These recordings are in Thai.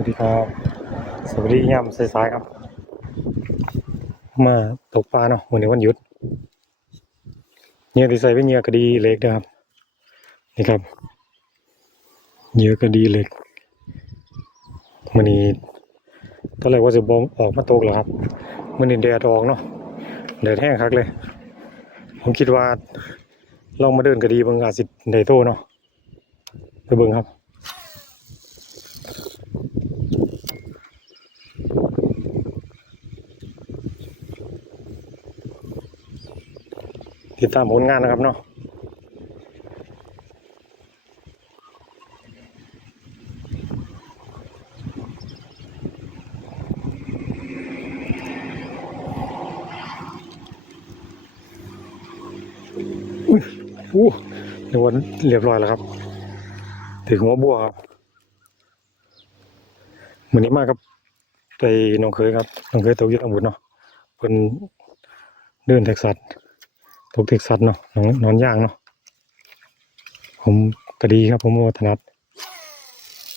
วัสดีครับ สวัสดียามสายๆครับ มาตกปลาเนาะวันนี้วันหยุดเหยื่อที่ใส่เป็นเหยื่อกระดีเหล็กนะครับ นี่ครับเหยื่อกระดีเหล็กวันนี้ตอนแรกว่าจะบอมออกมาตกแล้วครับวันนี้แดดออกเนาะแดดแห้งคักเลย ผมคิดว่าลองมาเดินกระดีบางอาจสิได้โตเนาะไปเบิ่งครับ ติดตามผลงานนะครับเนาะอู้เรียกว่าเรียบร้อยแล้วครับ ถึงหัวบัวครับเหมือนนี้มากครับไปน้องเคยครับน้องเคยตกอยึดอาวุธเนาะเป็นเดินแท็กซัสต กเท็กซัสเนาะนอนนอนย่างเนาะผมก็ดีครับ ผมวัฒนัท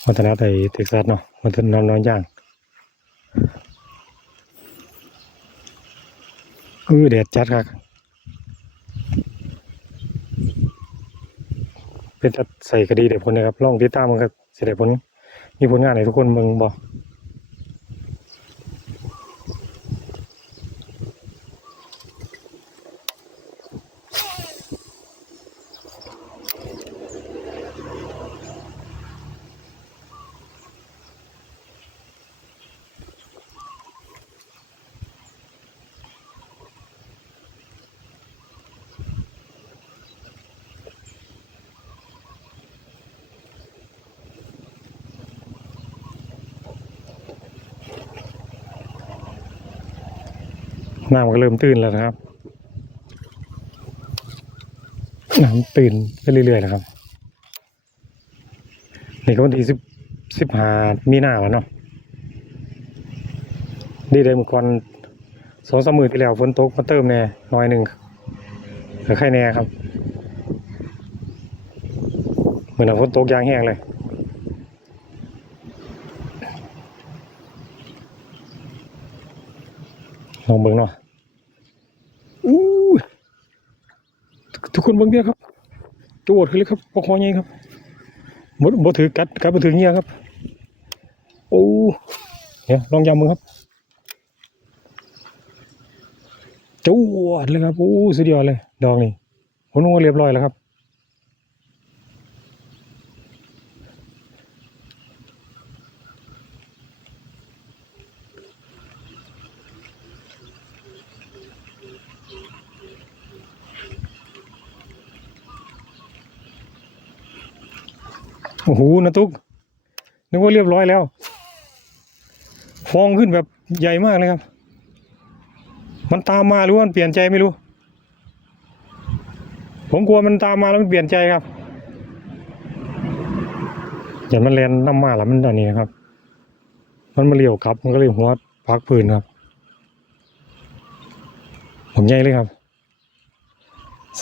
วัฒนัทไอเท็กซัสเนาะวัฒนอนนอนย่างเออแดดจัดครับเป็นตัดใส่คดีเด็ผลนะครับลองติดตามมันก็เสียดผลมีผลงานให้ทุกคนเบิ่งบ่ น้ำก็เริ่มตื้นแล้วนะครับ น้ำตื่นไปเรื่อยๆนะครับนี่ก็วันที่สิบสิบห้ามีหน้าแล้วเนาะดีเลยเมื่อก่อนสองสามมือที่แล้วฝนตกมาเติมแน่น้อยหนึ่งแต่ใครแน่ครับ เหมือนฝนตกยางแห้งเลยลองเบิ่งเนาะอู้ยทุก คนบางเดียครับจวดขึ้นเลยครับปกคอใหญ่ครับบ่บ่ถือกัดกัดบ่ถือเงี้ยครับ โอ้เนี่ยลองยำมึงครับจวดเลยครับโอ้สุดยอดเลย ดอกนี่ผมนึกว่าเรียบร้อยแล้วครับ โอ้โหนะตุ๊กนึกว่าเรียบร้อยแล้วฟองขึ้นแบบใหญ่มากเลยครับ มันตามมาหรือว่ามันเปลี่ยนใจไม่รู้ ผมกลัวมันตามมาแล้วมันเปลี่ยนใจครับอย่ามันแลนน้ำมาแล้วมันอันนี้ครับ มันมาเลี้ยวครับ มันก็เลยหัวพักพื้นครับ ผมใหญ่เลยครับ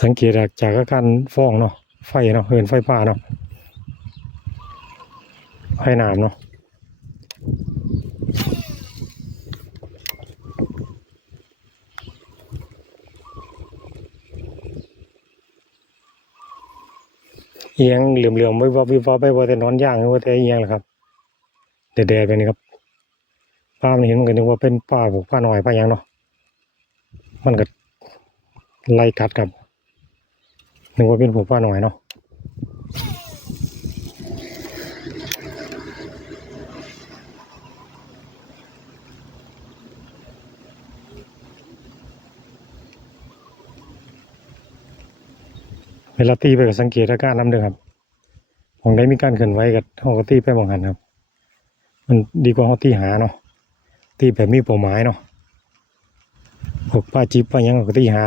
สังเกตจากอาการฟองเนาะไฟเนาะเหินไฟป่าเนาะ ให้น้ำเนาะเอียงเหลื่อมๆไม่ว่าวิวับไปว่าแต่นอนย่างหรือว่าแต่เอียงแหละครับแดดๆไปนี่ครับป้ามันเห็นมันก็นึกว่าเป็นป้าผูกป้าหน่อยป้ายังเนาะมันก็ไล่กัดครับนึกว่าเป็นผูกป้าหน่อยเนาะ เวลาตีไปก็สังเกตอาการน้ำเด้อครับมองได้มีการเคลื่อนไหวกับเขาก็ตีไปมองหันครับ มันดีกว่าเขาตีหาเนาะตีแบบมีเป้าหมายเนาะพวกป้าจิบป้ายังก็ตีหา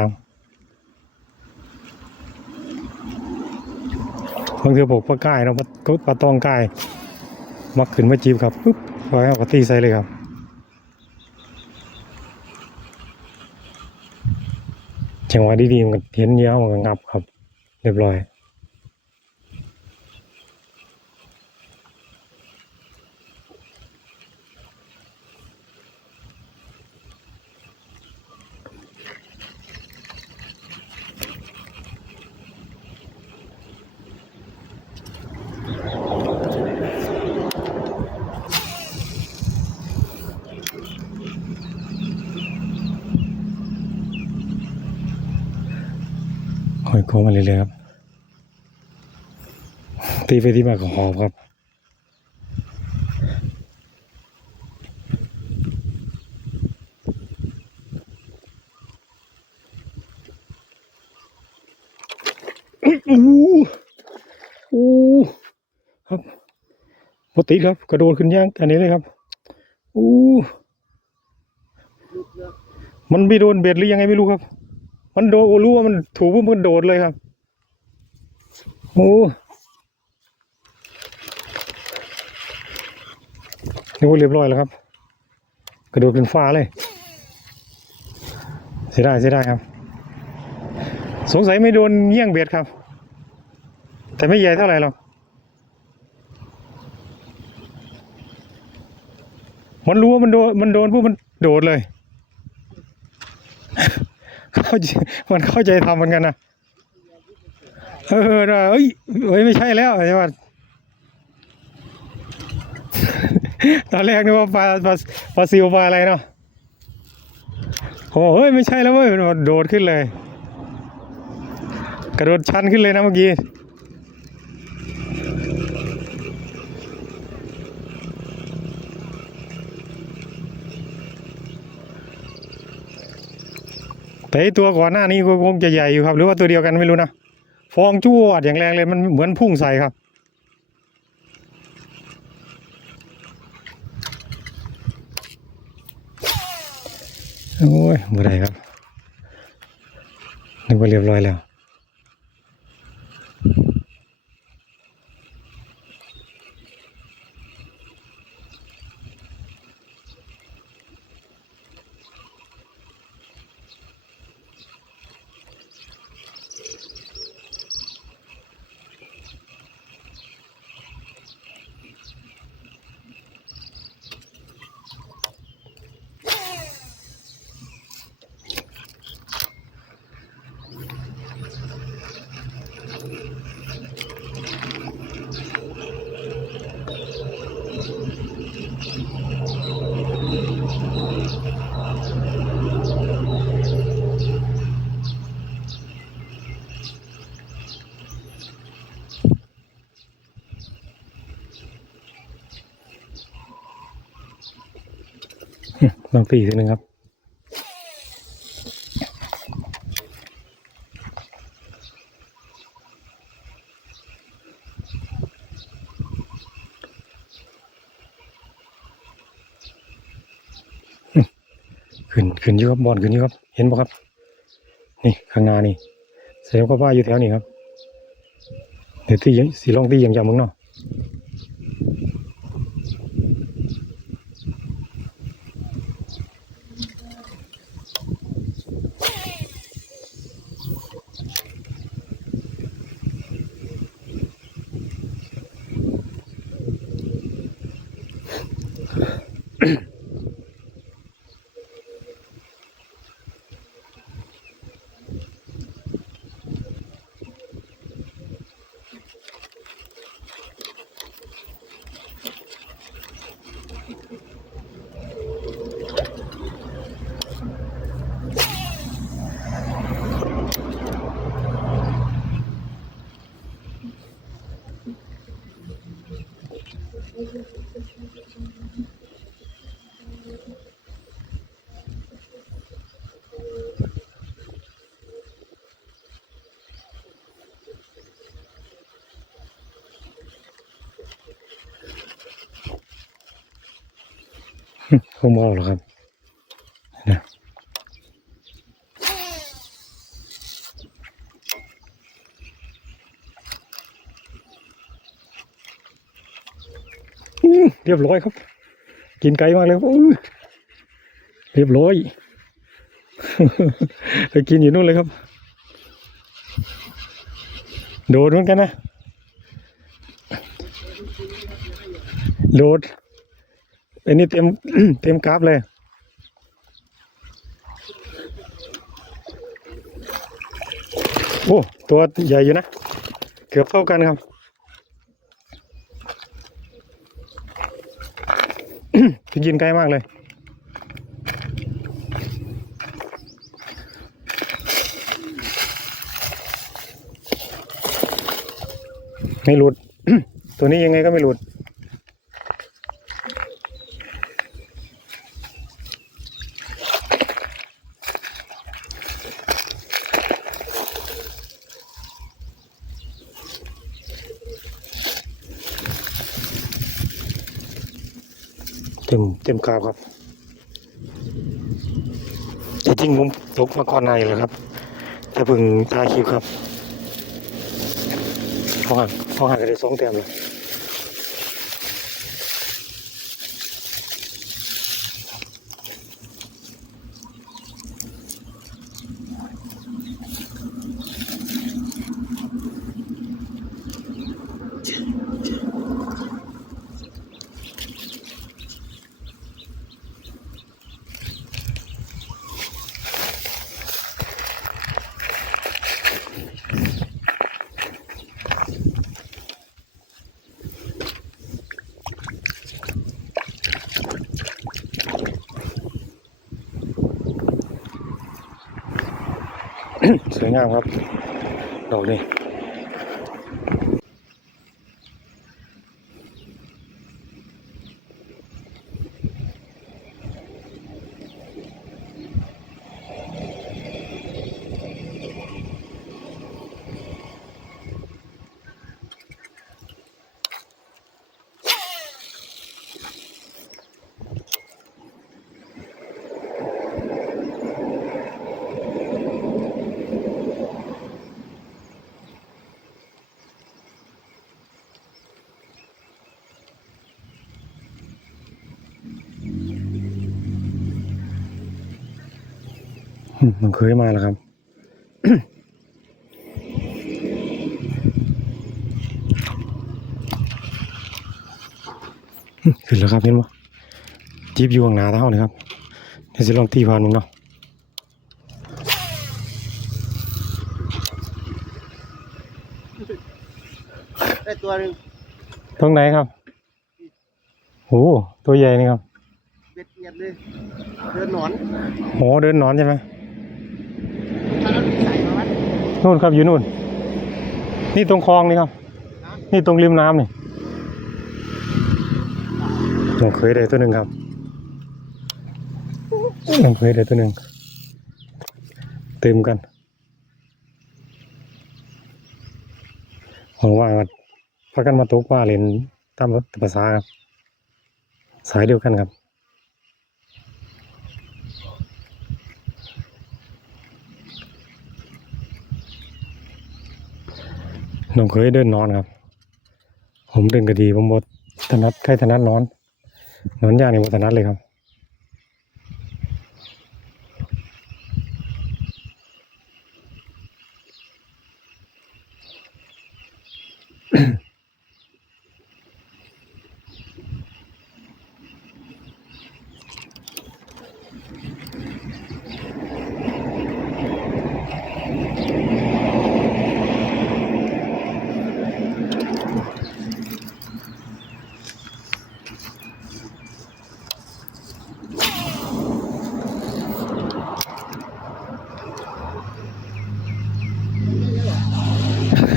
บางทีพวกป้าก้ายเนาะก็ปลาตองก้าย มักขึ้นมาจีบครับปุ๊บพอเขาก็ตีใส่เลยครับจังหวะดีๆมันเห็นเยอะมันก็งับครับ เรียบร้อย หอยโคมาเรื่อยๆครับ ตีไปที่มาของหอบครับอู้อู้ครับปกติครับ กระโดดขึ้นย่างอันนี้เลยครับอู้มันไม่โดนเบ็ดหรือยังไงไม่รู้ครับ มันโดนรู้ว่ามันถูกปุ๊บมันโดดเลยครับโอ้นี่ว่าเรียบร้อยแล้วครับ กระโดดขึ้นฟ้าเลยเสียไดายเสียไดายครับ สงสัยไม่โดนเยี่ยงเบ็ดครับ แต่ไม่ใหญ่เท่าไหร่หรอกมันรู้ว่ามันโดนมันโดนพวกมันโดดเลย เข้ามันเข้าใจทำเหมือนกันนะเออเอ้ยเอ้ยไม่ใช่แล้วใช่ป่ะตอนแรกนึกว่าปลาปลาปลาซิวปลาอะไรเนาะโอ้เฮ้ยไม่ใช่แล้วเว้ยโดดขึ้นเลย กระโดดชันขึ้นเลยนะเมื่อกี้ แต่ตัวก่อนหน้านี้ก็คงจะใหญ่อยู่ครับ หรือว่าตัวเดียวกันไม่รู้นะฟองจ้วดอย่างแรงเลยมันเหมือนพุ่งใส่ครับ โอ้ยเมื่อไรครับนึกว่าเรียบร้อยแล้ว ลองตีอีกทีหนึงครับขึ้นขึ้นอยู่ครับบอลขึ้นอยู่ครับ เห็นปะครับ นี่ข้างหน้านี่แสดงว่าป้าอยู่แถวนี้ครับเดี๋ยวตียังสีลองตียังจำมึงเนาะ คงบอกหรอกครับนะเรียบร้อยครับ กินไกลมากเลยเรียบร้อยไปกินอยู่นู่นเลยครับ โดดเหมือนกันนะ โดด อันนี้เต็มเต็มกราฟเลย โอ้ ตัวใหญ่อยู่นะ เกือบเท่ากันครับพี่กินใกล้มากเลยไม่หลุด ตัวนี้ยังไงก็ไม่หลุด เต็มเต็มกราบครับจริงๆผมตกมาก่อนในเลยครับ แต่เพิ่งตาคิวครับพอหักพอหักก็ได้สองแต้มเลย สวยงามครับดอกนี้ อืมมันเคยมาแล้วครับขึ้นแล้วครับเห็นไหมจีบอยู่ข้างหน้าเท่านี่ครับเดี๋ยวจะลองตีผ่านมึงเนาะได้ตัวหนึ่งตรงไหนครับโอ้ตัวใหญ่นี่ครับเบ็ดเอียดเลย เดินหนอนโหเดินหนอนใช่ไหม ถ้าเราใส่มาวัด นู่นครับอยู่นู่น นี่ตรงคลองนี่ครับ นี่ตรงริมน้ำนี่ผมเคยได้ตัวหนึ่งครับผมเคยได้ตัวหนึ่งเต็มกันหวังว่าพักกันมาตกปลาเล่นตามภาษาครับ สายเดียวกันครับ น้องเคยเดินนอนครับ ผมเดินก็ดีผมบดถนัดใครถนัดนอน นอนยากนี่บถนัดเลยครับ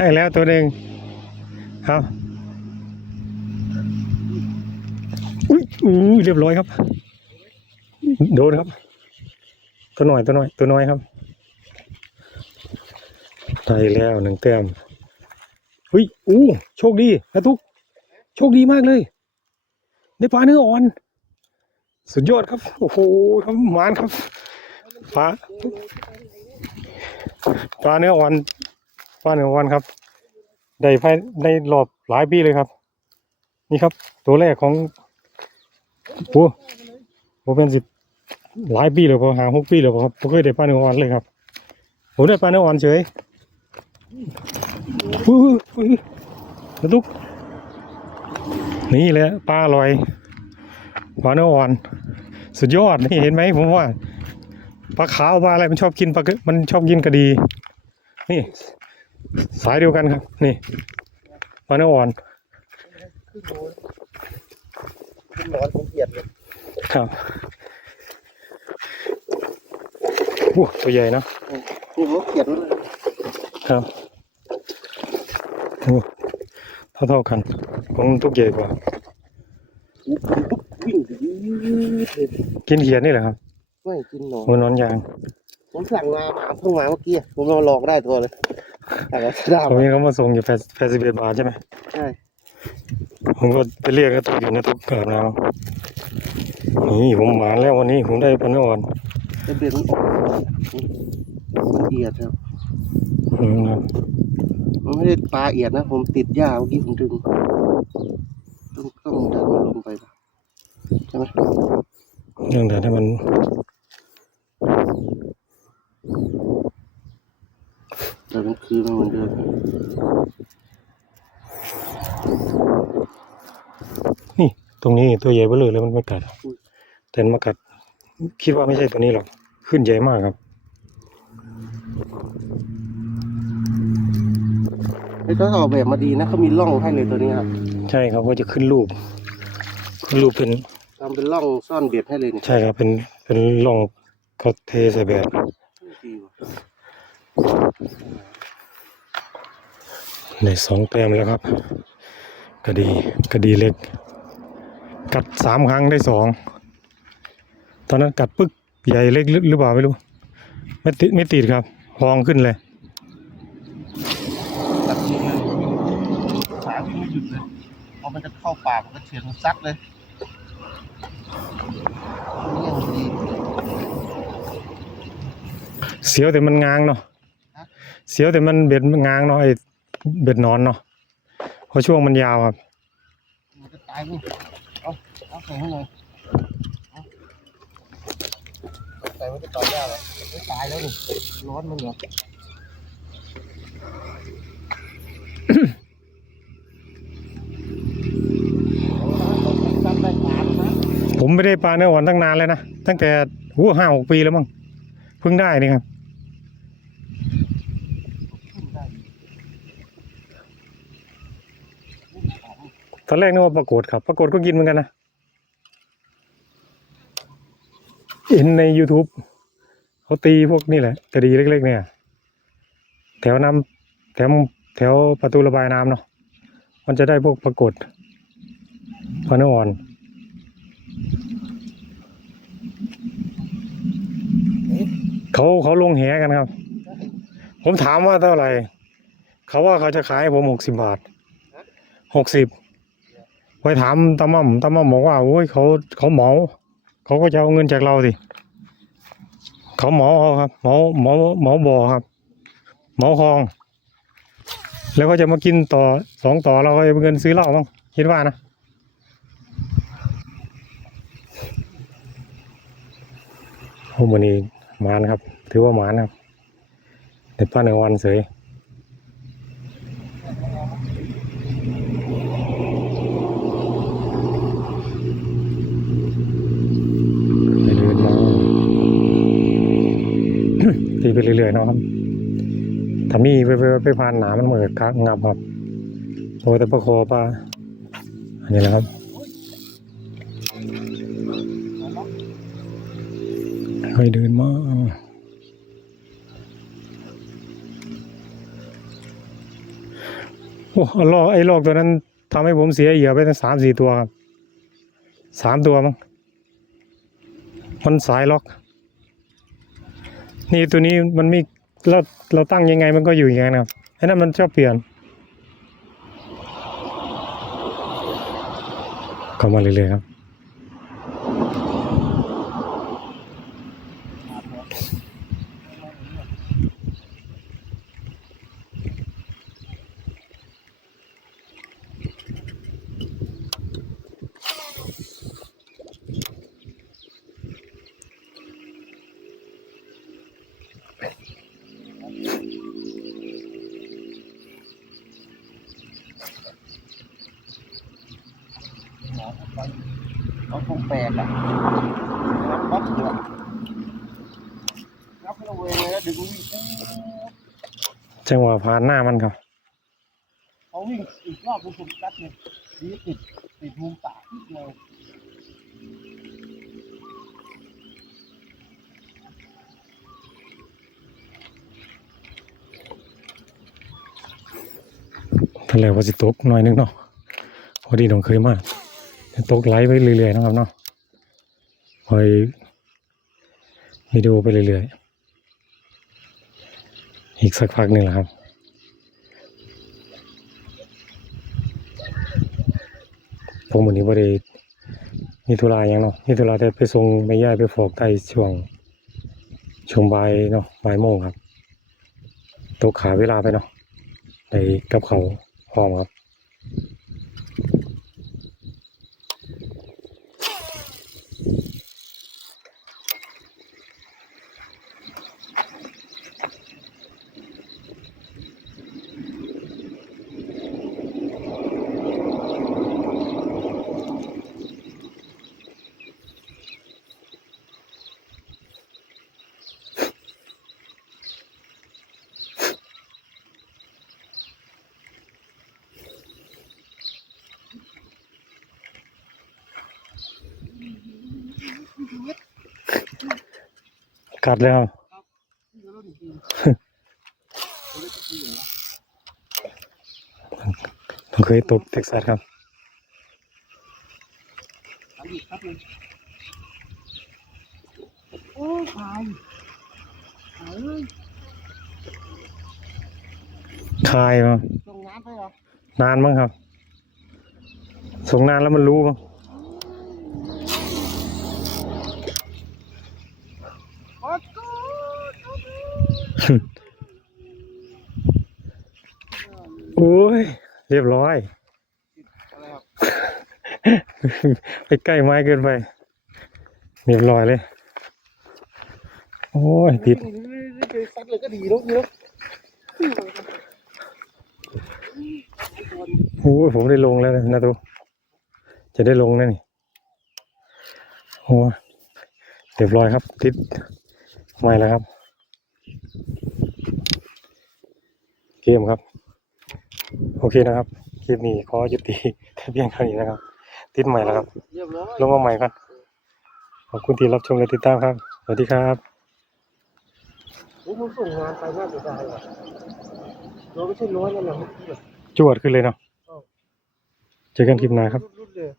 ให้แล้วตัวหนึ่งครับอุ้ยอู้ยเรียบร้อยครับ โดนครับ ตัวหน่อยตัวหน่อยตัวน้อยครับได้แล้วหนึ่งแต้มอุ้ยอู้โชคดีนะทุก โชคดีมากเลย ได้ปลาเนื้ออ่อน สุดยอดครับ โอ้โหครับหมานครับปลาปลาเนื้ออ่อน ป้าหนึ่งวันครับ ได้ภายในรอบหลายปีเลยครับ นี่ครับ ตัวแรกของโอ้ผมเป็นสิหลายปีเลยพอหาหกปีเลยพอครับผมเคยได้ป้าหนึ่งวันเลยครับผมได้ป้าหนึ่งวันเฉยอู้หูมาตุกนี่แหละปลาอร่อยปลาเนื้ออ่อน สุดยอดนี่เห็นไหมผมว่าปลาขาวปลาอะไรมันชอบกินปลามันชอบกินกระดี นี่ สายเดียวกันครับ นี่ปลาเนื้ออ่อนขึ้นโดนขึ้นหนอนผมเกลียดเลยครับโอ้ตัวใหญ่เนอะนี่ผมเกลียดมันเลยครับโอ้เท่าเท่าๆกันของทุกใหญ่กว่าปุ๊บปุ๊บวิ่งยืดเลยกินเขียนนี่แหละครับไม่กินหนอนหัวนอนยาง ผมสั่งมาหมาเพิ่งมาเมื่อกี้ผมเอาลองได้ตัวเลย สั่งเอาดาตรงนี้เขามาส่งอยู่แปดแปดสิบเอ็ดบาทใช่ไหมใช่ ผมก็ไปเรียกกระตุกอยู่นะทุกอาบน้ำนี่ผมหมานแล้ววันนี้ผมได้ปันอ่อนจะเบียดมันออกมันเอียดครับอืมครับมันไม่ได้ปลาเอียดนะ ผมติดหญ้าเมื่อกี้ผมดึงต้องต้องดันมันลงไปปะใช่ไหมเรื่องแต่ถ้ามัน แต่มันคือมันเหมือนเดิมนี่ตรงนี้ตัวใหญ่เบ้อเลยแล้วมันไม่กัดแต่มันมากัด คิดว่าไม่ใช่ตัวนี้หรอก ขึ้นใหญ่มากครับไอ้เขาออกแบบมาดีนะเขามีร่องให้เลยตัวนี้ครับ ใช่ครับว่าจะขึ้นรูป ขึ้นรูปเป็นทำเป็นร่องซ่อนเบ็ดให้เลยเนี่ยใช่ครับเป็นเป็นร่องเขาเทใส่แบบ ดีว่ะในสองแต้มแล้วครับกระดีกระดีเล็ก กัดสามครั้งได้สองตอนนั้นกัดปึ๊กใหญ่เล็กหรือหรือเปล่าไม่รู้ ไม่ติดไม่ติดครับพองขึ้นเลยตัดทิ้งเลยขาวิ่งไม่หยุดเลยพอมันจะเข้าปากมันก็เฉียงซัดเลยนี่ยังดีเสียวแต่มันง้างเนาะฮะ เสียวแต่มันเบ็ดมันง้างเนาะไอเบ็ดนอนเนาะเพราะช่วงมันยาวครับมันจะตายมั้งเอาเอาใส่ให้หน่อยเอาใส่ไว้จะตายยากเหรอไม่ตายแล้วนี่ร้อนมันเหรอซัดได้ปลาแล้วนะผมไม่ได้ปลาเนื้ออ่อนตั้งนานเลยนะ ตั้งแต่หูห้าหกปีแล้วมั้งเพิ่งได้นี่ครับ ตอนแรกนึกว่าปรากฏครับ ปรากฏก็กินเหมือนกันนะเห็นใน YouTube เขาตีพวกนี่แหละกระดีเล็ก ๆ เนี่ย แถวน้ำแถวแถวประตูระบายน้ำเนาะมันจะได้พวกปรากฏปลานออ่อนเขาเขาลงแหกันครับ ผมถามว่าเท่าไหร่ เขาว่าเขาจะขายผมหกสิบาทหกสิบ ไปถามตาม่อมตาม่อมบอกว่าโอ้ยเขาเขาเหมาเขาก็จะเอาเงินจากเราสิเขาเหมาเอาครับเหมาเหมาเหมาบ่อครับเหมาคลอง แล้วก็จะมากินต่อสองต่อเราเอาเงินซื้อเหล้าบ้างคิดว่านะโอ้วันนี้หมานครับ ถือว่าหมานครับเด็ดป้าในวันเสยไปเดินมา ตีไปเรื่อยๆเนาะครับถ้า มีไปไปไปผ่านหนามันเหมือนกังับครับโอ้แต่ประคอปลาอันนี้แหละครับค่อยเดินมาโอ้ลอกไอ้ลอกตัวนั้นทำให้ผมเสียเหยื่อไปตั้งสามสี่ตัวครับสามตัวมั้งมันสายล็อก นี่ตัวนี้มันไมี เราเราตั้งยังไงมันก็อยู่อย่างนั้นครับไอ้นั่นมันชอบเปลี่ยนเข้ามาเรื่อยๆครับ เขาคงแปลกอะรับป๊อปอยู่อะรับให้เราเวงเลยแล้วดึงวิ่งปุ๊บ จังหวะผ่านหน้ามันครับเขาวิ่งอีกรอบเป็นสุดกัดเลยดีติดติดมุมปากที่เราถ้นั่นแหละว่าสิตกหน่อยนึงเนาะพอดีน้องเคยมากตกไหลไปเรื่อยๆนะครับเนาะคอยวิดีโอไปเรื่อยๆ อีกสักพักหนึ่งแหละครับ ผมวันนี้บ่ได้มีธุระยังเนาะมีธุระแต่ไปส่งแม่ย่ายไปฟอกไตช่วงช่วงบ่ายเนาะบ่ายโมงครับตกขาเวลาไปเนาะในกับเขาพร้อมครับ ดแล้วผมเคยตกเท็กซัสครับโอ้ตายตายเลยคายมาลงน้ำไปเหรอนานมั้งครับ ส่งนานแล้วมันรู้มั้ง โอ้โห โอ้ย เรียบร้อย ไปใกล้ไม้เกินไป เรียบร้อยเลย โอ้ยติดซัดเลยก็ดีแล้วเยอะโอ้ยผมได้ลงแล้วนะนะตูจะได้ลงแล้วนี่โอ้เรียบร้อยครับ ติดไม่แล้วครับ เกมครับ โอเคนะครับ คลิปนี้ขอยุติแต่เพียงเท่านี้นะครับ ติดใหม่แล้วครับเรียบร้อยลงมาใหม่ก่อนขอบคุณที่รับชมและติดตามครับ สวัสดีครับโอ้ผมส่งงานไปน่าจะได้ว่ะเราไม่ใช่น้อยแล้วนะจวดขึ้นเลยเนาะเจอกันคลิปหน้าครับรุดๆเลย